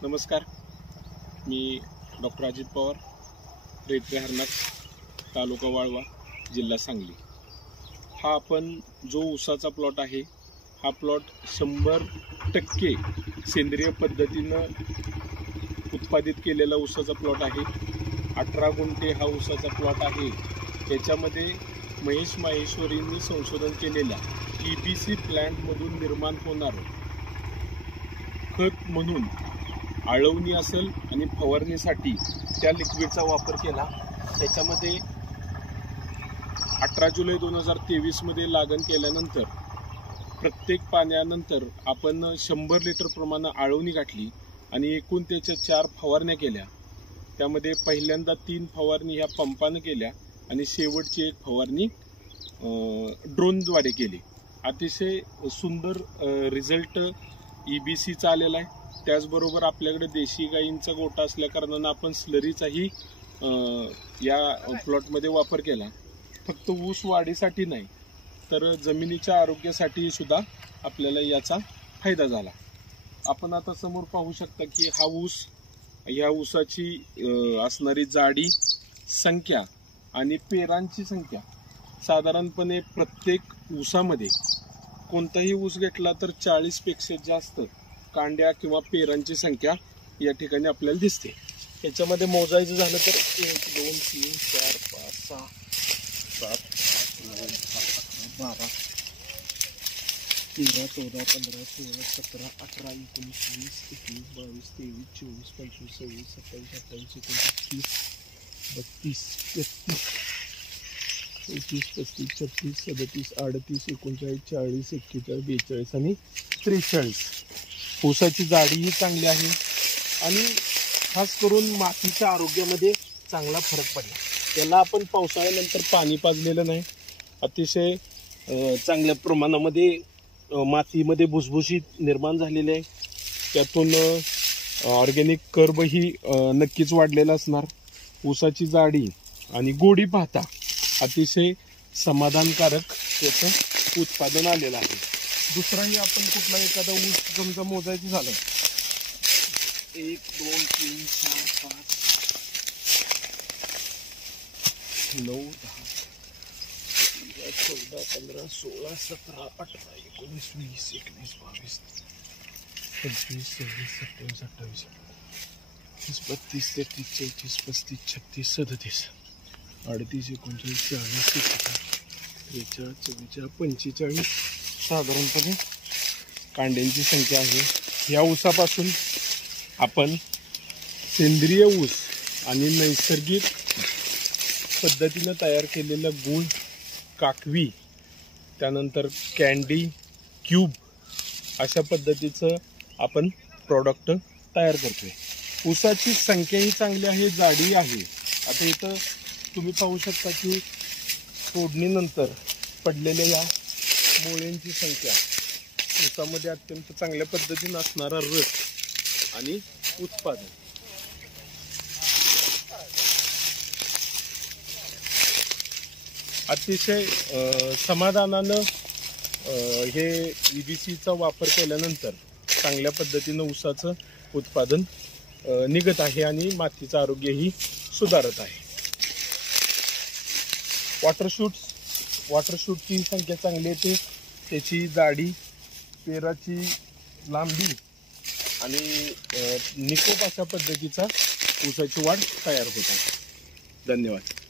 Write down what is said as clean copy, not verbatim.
नमस्कार, मी डॉक्टर अजित पवार, रेत्रे हरणाक्ष, तालुका वाळवा, जिल्हा सांगली। हा आपण जो ऊसाचा प्लॉट आहे, हा प्लॉट 100% सेंद्रिय पद्धतीनं उत्पादित केलेला ऊसाचा प्लॉट आहे। 18 गुंठे हा ऊसाचा प्लॉट आहे। त्याच्यामध्ये महेश माहेश्वरींनी संशोधन केलेल्या EBC प्लांटमधून निर्माण होणार खत म्हणून आळवणी असेल आणि फवारणीसाठी त्या लिक्विडचा वापर केला। त्याच्यामध्ये 18 जुलै 2023 मध्ये लागण केल्यानंतर प्रत्येक पाण्यानंतर आपण 100 लिटर प्रमाणे आळवणी घातली आणि एकूण त्याच्या 4 फवारण्या केल्या। त्यामध्ये पहिल्यांदा 3 फवारणी ह्या पंपाने केल्या आणि शेवटची एक फवारणी ड्रोनद्वारे केली। अतिशय सुंदर रिझल्ट EBC आलेला आहे। त्याचबरोबर आपल्याकडे देशी गायींचा गोठा असल्या कारणाने आपण स्लरीचाही या प्लॉटमध्ये वापर केला। फक्त ऊस वाढीसाठी नाही तर जमिनीच्या आरोग्यासाठी सुद्धा आपल्याला याचा फायदा झाला। आपण आता समोर पाहू शकता की हा ऊस, या ऊसाची असणारी जाडी, संख्या आणि पेरांची संख्या साधारणपणे प्रत्येक ऊसामध्ये कोणताही ऊस घेतला तर 40 पेक्षा जास्त कांड्या किंवा पेरांची संख्या या ठिकाणी आपल्याला दिसते। याच्यामध्ये मोजायचं झालं तर 1 2 3 4 5 6 7 8 9 10 11 12 13 14 15 16 17 18 19 20 21 22 23 24 25 26 27 28 29 30 32 33 34 35 36 37 38 39 40 41 आणि 43 ऊसाची जाडीही चांगली आहे आणि खास करून मातीच्या आरोग्यामध्ये चांगला फरक पडला। त्याला आपण पावसाळ्यानंतर पाणी पाजलेलं नाही। अतिशय चांगल्या प्रमाणामध्ये मातीमध्ये भुसभुशीत निर्माण झालेले आहे। त्यातून ऑर्गॅनिक कर्बही नक्कीच वाढलेला असणार। ऊसाची जाडी आणि गोडी पाहता अतिशय समाधानकारक त्याचं उत्पादन आलेलं आहे। दुसराही आपण कुठला एखादा ऊस समजा मोजायचं झालं 1 2 3 4 5 9 10 14 15 16 17 18 19 20 21 22 25 26 27 28 30 32 33 34 35 36 38 39 40 41 43 44 45 साधारणपणे कांड्यांची संख्या आहे। या ऊसापासून आपण सेंद्रिय ऊस आणि नैसर्गिक पद्धतीने तयार केलेलं गूळ, काकवी, त्यानंतर कँडी, क्यूब अशा पद्धतीचं आपण प्रॉडक्ट तयार करतोय। ऊसाची संख्याही चांगली आहे, जाडी आहे। आता इथं तुम्ही पाहू शकता की तोडणीनंतर पडलेल्या या मुळ्यांची संख्या, ऊसामध्ये अत्यंत चांगल्या पद्धतीने असणारा रस आणि उत्पादन। अतिशय समाधानानं हे EBCचा वापर केल्यानंतर चांगल्या पद्धतीनं ऊसाचं उत्पादन निघत आहे आणि मातीचं आरोग्यही सुधारत आहे। वॉटरशूटची संख्या चांगली येते, त्याची जाडी, पेराची लांबी आणि निकोप अशा पद्धतीचा ऊसाची वाढ तयार होत आहे। धन्यवाद।